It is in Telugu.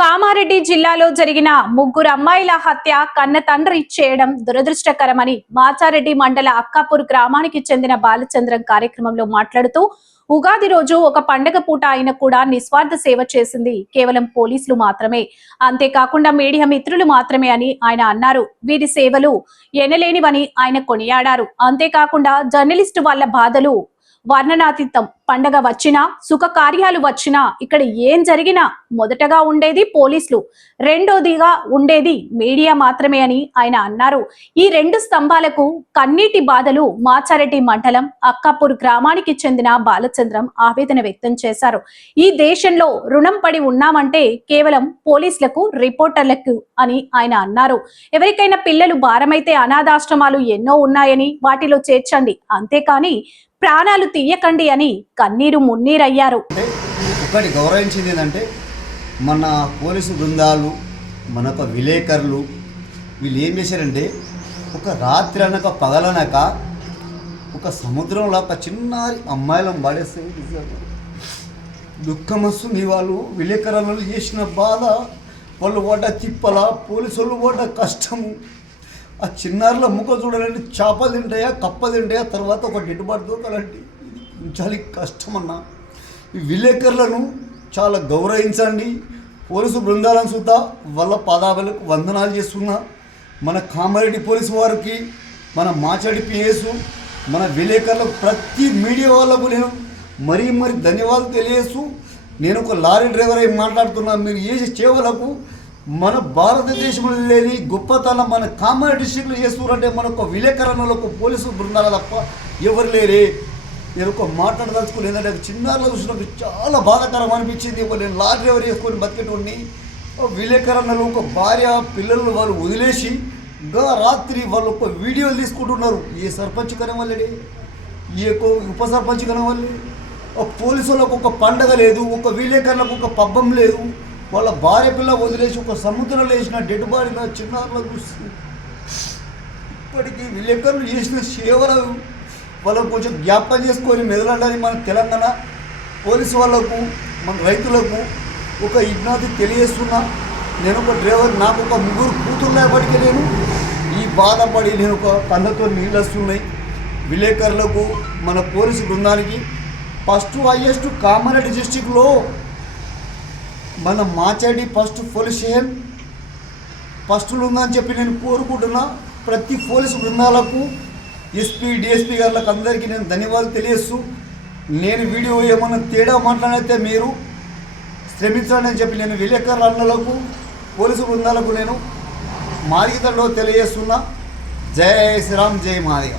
కామారెడ్డి జిల్లాలో జరిగిన ముగ్గురు అమ్మాయిల హత్య కన్న తండ్రి చేయడం దురదృష్టకరమని మాచారెడ్డి మండల అక్కాపూర్ గ్రామానికి చెందిన బాలచంద్రం కార్యక్రమంలో మాట్లాడుతూ ఉగాది రోజు ఒక పండగ పూట ఆయన కూడా నిస్వార్థ సేవ చేసింది కేవలం పోలీసులు మాత్రమే, అంతేకాకుండా మీడియా మిత్రులు మాత్రమే అని ఆయన అన్నారు. వీరి సేవలు ఎనలేనివని ఆయన కొనియాడారు. అంతేకాకుండా జర్నలిస్టు వాళ్ళ బాధలు వర్ణనాతీతం. పండగ వచ్చినా సుఖ కార్యాలు వచ్చినా ఇక్కడ ఏం జరిగినా మొదటగా ఉండేది పోలీసులు, రెండోదిగా ఉండేది మీడియా మాత్రమే అని ఆయన అన్నారు. ఈ రెండు స్తంభాలకు కన్నీటి బాధలు మాచారెడ్డి మండలం అక్కాపూర్ గ్రామానికి చెందిన బాలచంద్రం ఆవేదన వ్యక్తం చేశారు. ఈ దేశంలో రుణం పడి ఉన్నామంటే కేవలం పోలీసులకు, రిపోర్టర్లకు అని ఆయన అన్నారు. ఎవరికైనా పిల్లలు భారమైతే అనాథాశ్రమాలు ఎన్నో ఉన్నాయని వాటిలో చేర్చండి, అంతేకాని ప్రాణాలు తీయకండి అని కన్నీరు మున్నీరయ్యారు. ఒకటి గౌరవించింది ఏంటంటే మన పోలీసు బృందాలు, మనకు విలేకరులు వీళ్ళు ఏం చేశారంటే ఒక రాత్రి అనక పగలనక ఒక సముద్రంలో ఒక చిన్నారి అమ్మాయిలను పడేస్తే దుఃఖం వస్తుంది. వాళ్ళు విలేకరులు చేసిన బాధ, వాళ్ళు పడ్డ తిప్పల, పోలీసు వాళ్ళు పడ్డ కష్టము. ఆ చిన్నారుల ముఖం చూడాలంటే చేపలు తింటాయా, కప్పలు తింటాయా, తర్వాత ఒక డెడ్బాటు దూకాలంటే చాలా కష్టం అన్న. ఈ విలేకరులను చాలా గౌరవించండి. పోలీసు బృందాలను చూద్దా వాళ్ళ పాదాలకు వందనాలు చేస్తున్నా. మన కామారెడ్డి పోలీసు వారికి, మన మాచాడి పిఎస్, మన విలేకరులకు, ప్రతి మీడియా వాళ్ళకు నేను మరీ ధన్యవాదాలు తెలియజేస్తూ, నేను ఒక లారీ డ్రైవర్ అయి మాట్లాడుతున్నా. మీరు చేసే సేవలకు మన భారతదేశంలో లేని గొప్పతనం మన కామారెడ్డి డిస్ట్రిక్ట్లో చేస్తున్నారంటే మనకు విలేకరణలకు పోలీసు బృందాలు తప్ప ఎవరు లేరే. నేను ఒక మాట్లాడదలుచుకుని ఏంటంటే చిన్నారులు చూసినప్పుడు చాలా బాధాకరం అనిపించింది. నేను లారీ డ్రైవర్ చేసుకొని బతికేటోడిని. విలేకరణలు ఒక భార్య పిల్లలను వాళ్ళు వదిలేసి రాత్రి వాళ్ళు ఒక వీడియోలు తీసుకుంటున్నారు. ఏ సర్పంచ్ కనవల్లే, ఏ ఉప సర్పంచ్ కనవల్లే. పోలీసు వాళ్ళకు ఒక పండగ లేదు, ఒక విలేకరులకు ఒక పబ్బం లేదు. వాళ్ళ భార్య పిల్ల వదిలేసి ఒక సముద్రంలో వేసిన డెడ్ బాడీలో చిన్నారులు చూస్తుంది. ఇప్పటికీ విలేకరులు చేసిన సేవలు వాళ్ళకు కొంచెం జ్ఞాపకం చేసుకొని మెదలండి. మన తెలంగాణ పోలీసు వాళ్ళకు, మన రైతులకు ఒక విజ్ఞప్తి తెలియజేస్తున్నా. నేను ఒక డ్రైవర్, నాకు ఒక ముగ్గురు కూతురున్నప్పటికీ నేను ఈ బాధపడి నేను ఒక కళ్ళతో నీళ్ళు వస్తున్నాయి. విలేకరులకు, మన పోలీసు బృందానికి ఫస్ట్ హైయెస్ట్ కామారెడ్డి డిస్టిక్లో మన మాచాడి ఫస్ట్ పోలీస్ స్టేషన్ ఫస్ట్లో ఉందని చెప్పి నేను కోరుకుంటున్నా. ప్రతి పోలీసు బృందాలకు, ఎస్పీ, డిఎస్పీ గారులకు అందరికీ నేను ధన్యవాదాలు తెలియజేస్తూ, నేను వీడియో ఏమన్నా తేడా మాట్లాడితే మీరు శ్రమించాలని చెప్పి నేను విలేకరుల అన్నలకు, పోలీసు బృందాలకు నేను మాదిగతంలో తెలియజేస్తున్నా. జై శ్రీరామ్, జై మాదిగ.